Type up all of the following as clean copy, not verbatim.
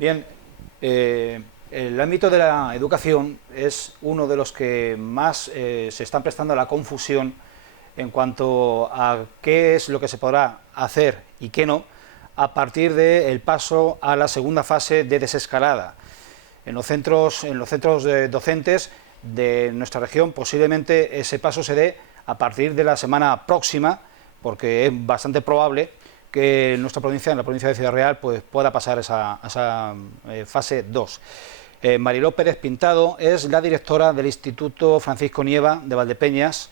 Bien, el ámbito de la educación es uno de los que más se están prestando a la confusión en cuanto a qué es lo que se podrá hacer y qué no a partir del paso a la segunda fase de desescalada. En los centros docentes de nuestra región posiblemente ese paso se dé a partir de la semana próxima, porque es bastante probable que en nuestra provincia, en la provincia de Ciudad Real, pues pueda pasar a esa fase 2. Mariló Pérez Pintado es la directora del Instituto Francisco Nieva de Valdepeñas.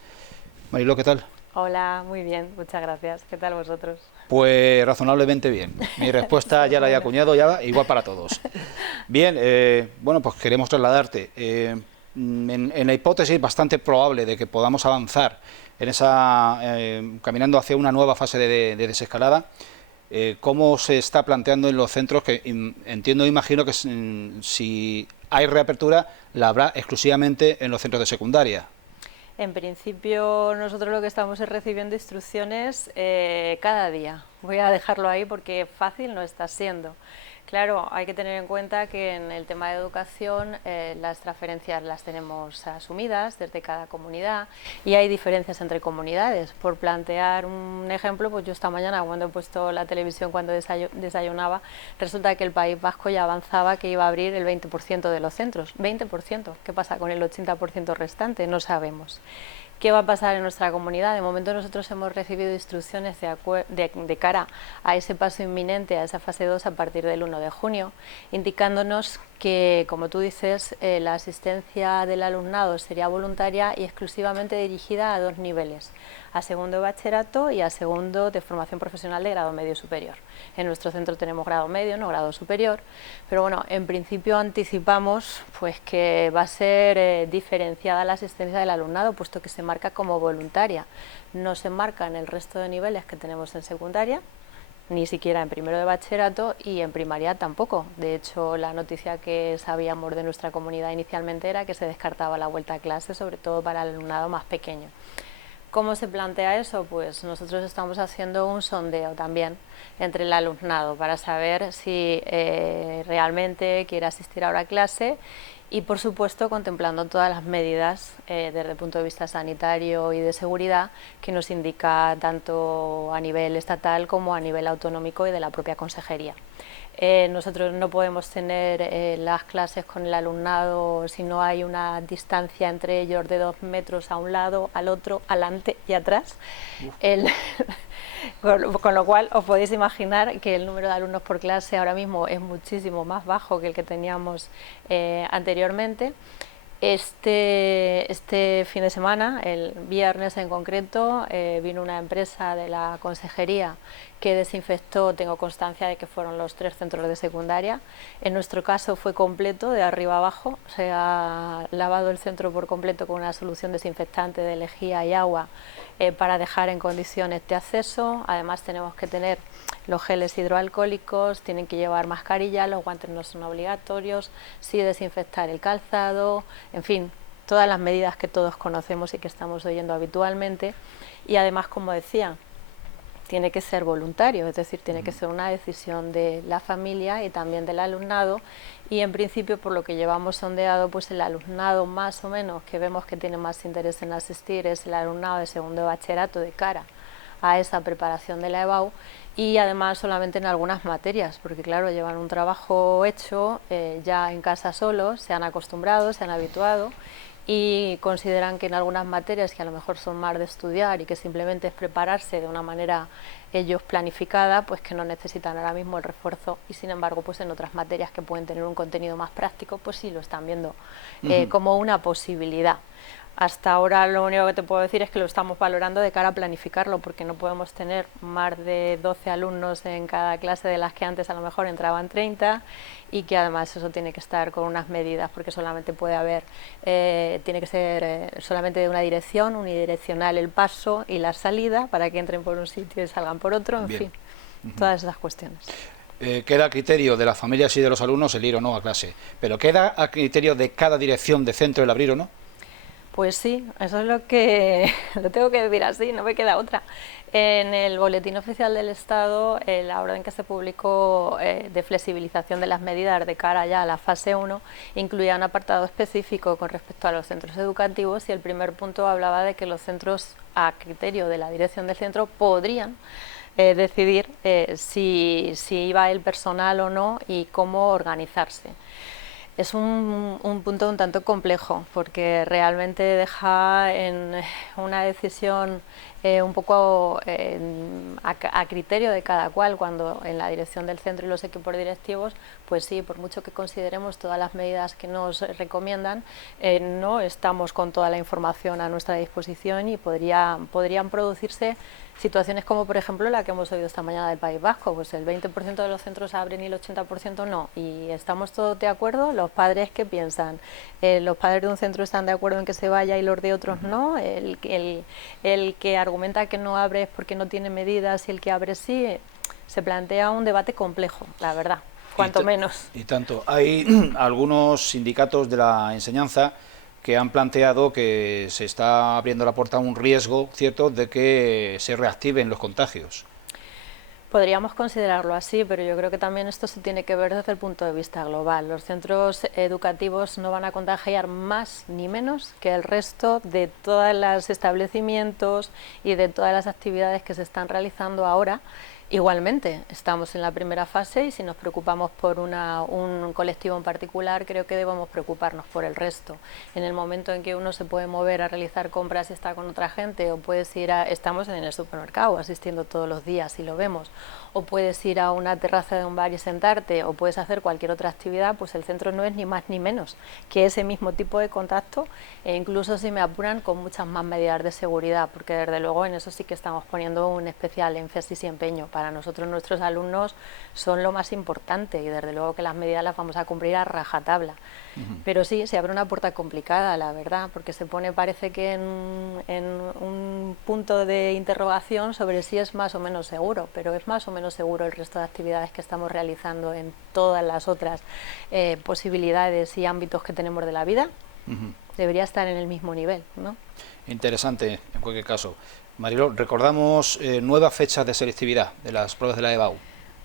Mariló, ¿qué tal? Hola, muy bien, muchas gracias. ¿Qué tal vosotros? Pues razonablemente bien. Mi respuesta ya la he acuñado, ya igual para todos. Bien, bueno, pues queremos trasladarte. En la hipótesis bastante probable de que podamos avanzar en esa caminando hacia una nueva fase de desescalada, ¿cómo se está planteando en los centros? Que entiendo e imagino que si hay reapertura, la habrá exclusivamente en los centros de secundaria. En principio nosotros lo que estamos es recibiendo instrucciones cada día. Voy a dejarlo ahí porque fácil no está siendo. Claro, hay que tener en cuenta que en el tema de educación las transferencias las tenemos asumidas desde cada comunidad y hay diferencias entre comunidades. Por plantear un ejemplo, pues yo esta mañana cuando he puesto la televisión cuando desayunaba, resulta que el País Vasco ya avanzaba que iba a abrir el 20% de los centros. 20%, ¿qué pasa con el 80% restante? No sabemos. ¿Qué va a pasar en nuestra comunidad? De momento nosotros hemos recibido instrucciones de cara a ese paso inminente, a esa fase 2 a partir del 1 de junio, indicándonos que, como tú dices, la asistencia del alumnado sería voluntaria y exclusivamente dirigida a dos niveles, a segundo de bachillerato y a segundo de formación profesional de grado medio superior. En nuestro centro tenemos grado medio, no grado superior, pero bueno, en principio anticipamos pues que va a ser diferenciada la asistencia del alumnado, puesto que se marca como voluntaria, no se marca en el resto de niveles que tenemos en secundaria, ni siquiera en primero de bachillerato y en primaria tampoco. De hecho, la noticia que sabíamos de nuestra comunidad inicialmente era que se descartaba la vuelta a clase, sobre todo para el alumnado más pequeño. ¿Cómo se plantea eso? Pues nosotros estamos haciendo un sondeo también entre el alumnado para saber si realmente quiere asistir ahora a clase y, por supuesto, contemplando todas las medidas desde el punto de vista sanitario y de seguridad que nos indica tanto a nivel estatal como a nivel autonómico y de la propia consejería. Nosotros no podemos tener las clases con el alumnado si no hay una distancia entre ellos de 2 metros a un lado, al otro, adelante y atrás. Con lo cual os podéis imaginar que el número de alumnos por clase ahora mismo es muchísimo más bajo que el que teníamos anteriormente. Este fin de semana, el viernes en concreto, vino una empresa de la consejería que desinfectó, tengo constancia de que fueron los 3 centros de secundaria. En nuestro caso fue completo, de arriba abajo, se ha lavado el centro por completo con una solución desinfectante de lejía y agua para dejar en condiciones de acceso. Además tenemos que tener los geles hidroalcohólicos, tienen que llevar mascarilla, los guantes no son obligatorios, sí desinfectar el calzado, en fin, todas las medidas que todos conocemos y que estamos oyendo habitualmente. Y además, como decía, tiene que ser voluntario, es decir, tiene que ser una decisión de la familia y también del alumnado, y en principio, por lo que llevamos sondeado, pues el alumnado más o menos que vemos que tiene más interés en asistir es el alumnado de segundo de bachillerato de cara a esa preparación de la EBAU, y además solamente en algunas materias, porque claro, llevan un trabajo hecho ya en casa solos, se han acostumbrado, se han habituado, y consideran que en algunas materias que a lo mejor son más de estudiar y que simplemente es prepararse de una manera ellos planificada, pues que no necesitan ahora mismo el refuerzo, y sin embargo pues en otras materias que pueden tener un contenido más práctico, pues sí lo están viendo como una posibilidad. Hasta ahora lo único que te puedo decir es que lo estamos valorando de cara a planificarlo, porque no podemos tener más de 12 alumnos en cada clase, de las que antes a lo mejor entraban 30, y que además eso tiene que estar con unas medidas, porque solamente puede haber, tiene que ser solamente de una dirección, unidireccional el paso y la salida, para que entren por un sitio y salgan por otro, en fin, todas esas cuestiones. Queda a criterio de las familias y de los alumnos el ir o no a clase, pero ¿queda a criterio de cada dirección de centro el abrir o no? Pues sí, eso es lo que lo tengo que decir así, no me queda otra. En el Boletín Oficial del Estado, la orden que se publicó de flexibilización de las medidas de cara ya a la fase 1 incluía un apartado específico con respecto a los centros educativos, y el primer punto hablaba de que los centros, a criterio de la dirección del centro, podrían decidir si iba el personal o no y cómo organizarse. Es un punto un tanto complejo, porque realmente deja en una decisión un poco a criterio de cada cual, cuando en la dirección del centro y los equipos directivos, pues sí, por mucho que consideremos todas las medidas que nos recomiendan, no estamos con toda la información a nuestra disposición, y podrían producirse situaciones como, por ejemplo, la que hemos oído esta mañana del País Vasco. Pues el 20% de los centros abren y el 80% no, y estamos todos de acuerdo. Los padres, ¿qué piensan? Los padres de un centro están de acuerdo en que se vaya y los de otros no. El que argumenta que no abre es porque no tiene medidas, y el que abre sí. Se plantea un debate complejo, la verdad, cuanto menos. Y tanto. Hay algunos sindicatos de la enseñanza que han planteado que se está abriendo la puerta a un riesgo cierto de que se reactiven los contagios. Podríamos considerarlo así, pero yo creo que también esto se tiene que ver desde el punto de vista global. Los centros educativos no van a contagiar más ni menos que el resto de todos los establecimientos y de todas las actividades que se están realizando ahora. Igualmente, estamos en la primera fase, y si nos preocupamos por un colectivo en particular, creo que debemos preocuparnos por el resto. En el momento en que uno se puede mover a realizar compras y está con otra gente, o puedes ir estamos en el supermercado asistiendo todos los días y lo vemos, o puedes ir a una terraza de un bar y sentarte, o puedes hacer cualquier otra actividad, pues el centro no es ni más ni menos que ese mismo tipo de contacto, e incluso, si me apuran, con muchas más medidas de seguridad, porque desde luego en eso sí que estamos poniendo un especial énfasis y empeño. Para nosotros, nuestros alumnos son lo más importante, y desde luego que las medidas las vamos a cumplir a rajatabla. Pero sí, se abre una puerta complicada, la verdad, porque se pone, parece que en un punto de interrogación sobre si es más o menos seguro, pero es más o menos seguro el resto de actividades que estamos realizando en todas las otras posibilidades y ámbitos que tenemos de la vida. Debería estar en el mismo nivel, ¿no? Interesante, en cualquier caso. Mariló, recordamos nuevas fechas de selectividad de las pruebas de la EBAU.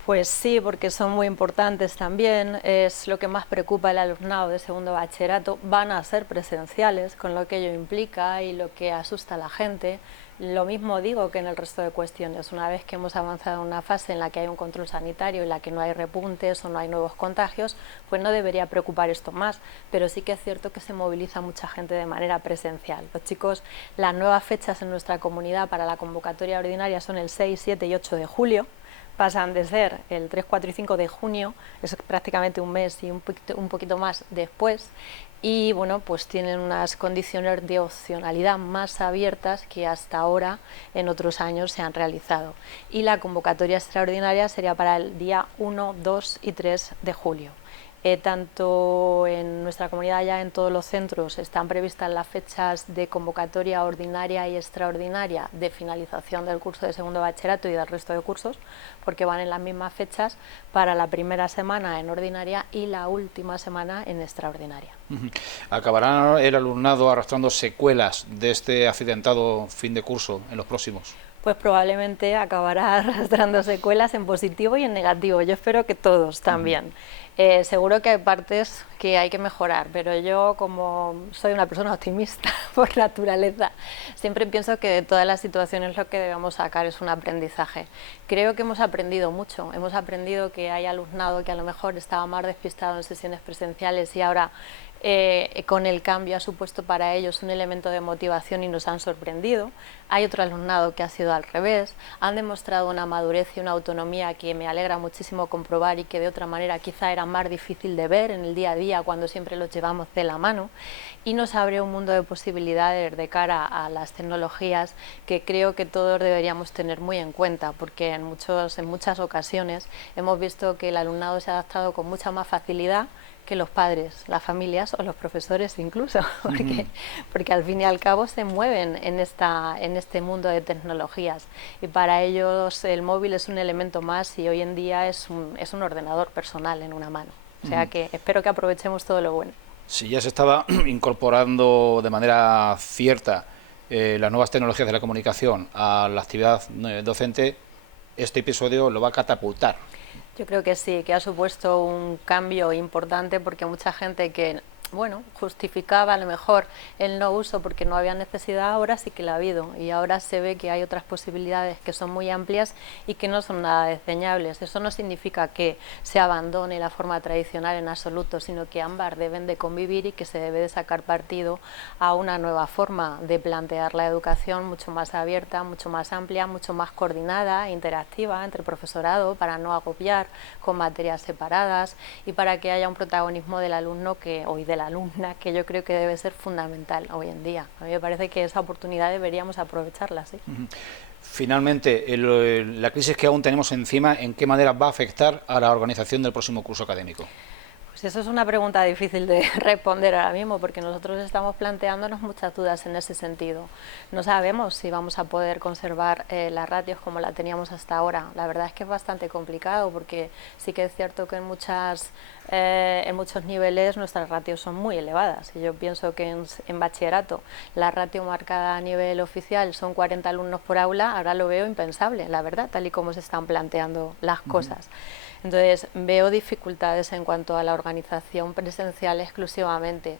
Pues sí, porque son muy importantes también, es lo que más preocupa al alumnado de segundo bachillerato. Van a ser presenciales, con lo que ello implica y lo que asusta a la gente. Lo mismo digo que en el resto de cuestiones. Una vez que hemos avanzado en una fase en la que hay un control sanitario, en la que no hay repuntes o no hay nuevos contagios, pues no debería preocupar esto más, pero sí que es cierto que se moviliza mucha gente de manera presencial. Los chicos, las nuevas fechas en nuestra comunidad para la convocatoria ordinaria son el 6, 7 y 8 de julio. Pasan de ser el 3, 4 y 5 de junio, es prácticamente un mes y un poquito más después, y bueno, pues tienen unas condiciones de opcionalidad más abiertas que hasta ahora en otros años se han realizado. Y la convocatoria extraordinaria sería para el día 1, 2 y 3 de julio. Tanto en nuestra comunidad, ya en todos los centros, están previstas las fechas de convocatoria ordinaria y extraordinaria de finalización del curso de segundo bachillerato y del resto de cursos, porque van en las mismas fechas para la primera semana en ordinaria y la última semana en extraordinaria. ¿Acabará el alumnado arrastrando secuelas de este accidentado fin de curso en los próximos? Pues probablemente acabará arrastrando secuelas en positivo y en negativo. Yo espero que todos también. Seguro que hay partes que hay que mejorar, pero yo, como soy una persona optimista por naturaleza, siempre pienso que de todas las situaciones lo que debemos sacar es un aprendizaje. Creo que hemos aprendido mucho. Hemos aprendido que hay alumnado que a lo mejor estaba más despistado en sesiones presenciales y ahora con el cambio ha supuesto para ellos un elemento de motivación y nos han sorprendido. Hay otro alumnado que ha sido al revés, han demostrado una madurez y una autonomía que me alegra muchísimo comprobar y que de otra manera quizá era más difícil de ver en el día a día cuando siempre los llevamos de la mano, y nos abre un mundo de posibilidades de cara a las tecnologías que creo que todos deberíamos tener muy en cuenta, porque en muchas ocasiones hemos visto que el alumnado se ha adaptado con mucha más facilidad que los padres, las familias o los profesores incluso, porque al fin y al cabo se mueven en este mundo de tecnologías, y para ellos el móvil es un elemento más, y hoy en día es un ordenador personal en una mano. O sea que espero que aprovechemos todo lo bueno. Si ya se estaba incorporando de manera cierta las nuevas tecnologías de la comunicación a la actividad docente, este episodio lo va a catapultar. Yo creo que sí, que ha supuesto un cambio importante porque mucha gente que, bueno, justificaba a lo mejor el no uso porque no había necesidad, ahora sí que la ha habido y ahora se ve que hay otras posibilidades que son muy amplias y que no son nada desdeñables. Eso no significa que se abandone la forma tradicional en absoluto, sino que ambas deben de convivir y que se debe de sacar partido a una nueva forma de plantear la educación mucho más abierta, mucho más amplia, mucho más coordinada, interactiva entre el profesorado para no agobiar con materias separadas y para que haya un protagonismo del alumno y de la alumna que yo creo que debe ser fundamental hoy en día. A mí me parece que esa oportunidad deberíamos aprovecharla, ¿sí? Finalmente, la crisis que aún tenemos encima, ¿en qué manera va a afectar a la organización del próximo curso académico? Pues eso es una pregunta difícil de responder ahora mismo porque nosotros estamos planteándonos muchas dudas en ese sentido. No sabemos si vamos a poder conservar las ratios como la teníamos hasta ahora. La verdad es que es bastante complicado porque sí que es cierto que en muchos niveles nuestras ratios son muy elevadas. Y yo pienso que en bachillerato la ratio marcada a nivel oficial son 40 alumnos por aula, ahora lo veo impensable, la verdad, tal y como se están planteando las cosas. Entonces, veo dificultades en cuanto a la organización presencial exclusivamente.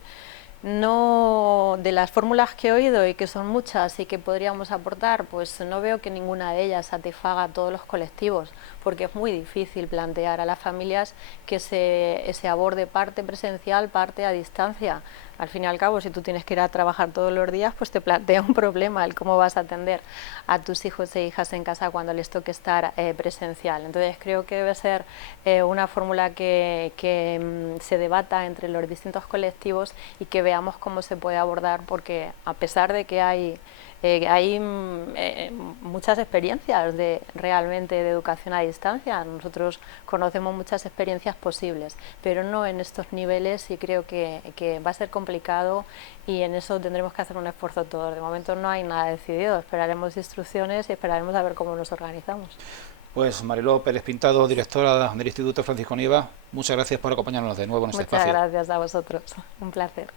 No, de las fórmulas que he oído y que son muchas y que podríamos aportar, pues no veo que ninguna de ellas satisfaga a todos los colectivos, porque es muy difícil plantear a las familias que se aborde parte presencial, parte a distancia. Al fin y al cabo, si tú tienes que ir a trabajar todos los días, pues te plantea un problema el cómo vas a atender a tus hijos e hijas en casa cuando les toque estar presencial. Entonces creo que debe ser una fórmula que se debata entre los distintos colectivos y que veamos cómo se puede abordar, porque a pesar de que hay muchas experiencias realmente de educación a distancia. Nosotros conocemos muchas experiencias posibles, pero no en estos niveles y creo que va a ser complicado y en eso tendremos que hacer un esfuerzo todos. De momento no hay nada decidido, esperaremos instrucciones y esperaremos a ver cómo nos organizamos. Pues Mariló Pérez Pintado, directora del Instituto Francisco Nieva, muchas gracias por acompañarnos de nuevo en este espacio. Muchas gracias a vosotros, un placer.